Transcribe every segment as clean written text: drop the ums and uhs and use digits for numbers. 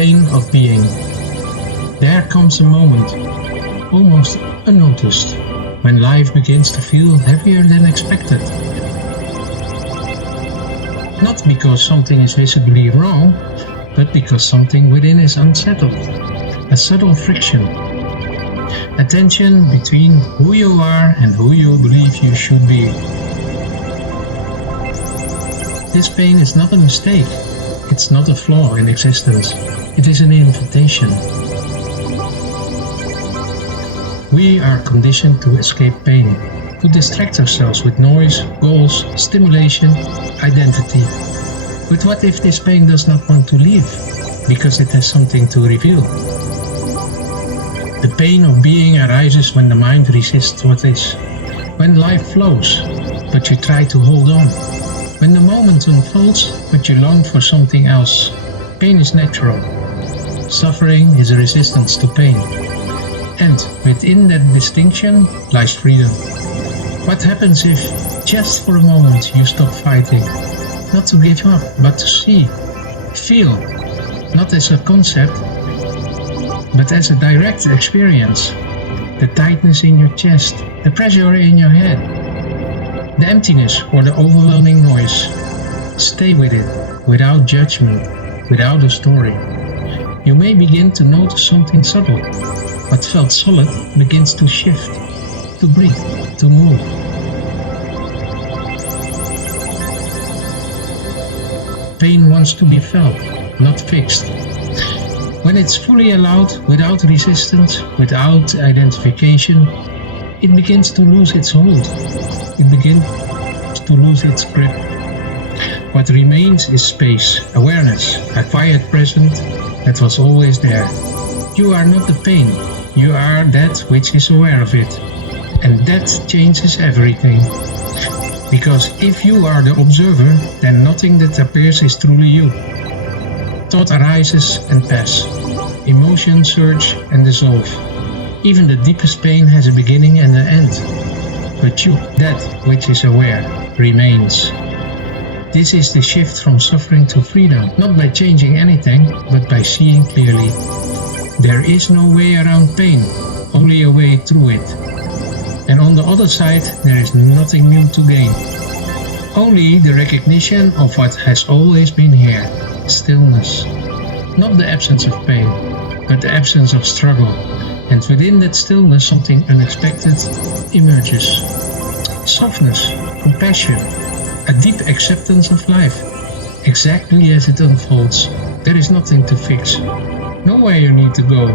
pain of being. There comes a moment, almost unnoticed, when life begins to feel heavier than expected. Not because something is visibly wrong, but because something within is unsettled. A subtle friction. A tension between who you are and who you believe you should be. This pain is not a mistake. It's not a flaw in existence. It is an invitation. We are conditioned to escape pain, to distract ourselves with noise, goals, stimulation, identity. But what if this pain does not want to leave, because it has something to reveal? The pain of being arises when the mind resists what is, when life flows, but you try to hold on, when the moment unfolds, but you long for something else. Pain is natural. Suffering is a resistance to pain. And within that distinction lies freedom. What happens if, just for a moment, you stop fighting? Not to give up, but to see, feel, not as a concept, but as a direct experience. The tightness in your chest, the pressure in your head, the emptiness or the overwhelming noise. Stay with it, without judgment, without a story. You may begin to notice something subtle. What felt solid begins to shift, to breathe, to move. Pain wants to be felt, not fixed. When it's fully allowed, without resistance, without identification, it begins to lose its hold. It begins to lose its grip. What remains is space, awareness, a quiet present that was always there. You are not the pain, you are that which is aware of it. And that changes everything. Because if you are the observer, then nothing that appears is truly you. Thought arises and passes. Emotions surge and dissolve. Even the deepest pain has a beginning and an end. But you, that which is aware, remains. This is the shift from suffering to freedom, not by changing anything, but by seeing clearly. There is no way around pain, only a way through it. And on the other side, there is nothing new to gain. Only the recognition of what has always been here, stillness. Not the absence of pain, but the absence of struggle. And within that stillness, something unexpected emerges. Softness, compassion, a deep acceptance of life, exactly as it unfolds. There is nothing to fix, nowhere you need to go.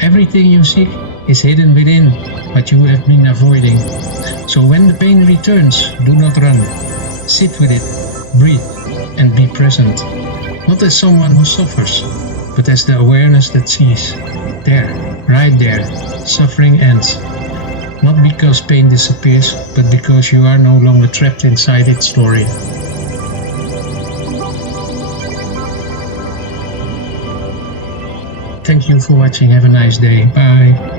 Everything you seek is hidden within what you have been avoiding. So when the pain returns, do not run. Sit with it, breathe, and be present. Not as someone who suffers, but as the awareness that sees. There, right there, suffering ends. Not because pain disappears, but because you are no longer trapped inside its story. Thank you for watching. Have a nice day. Bye.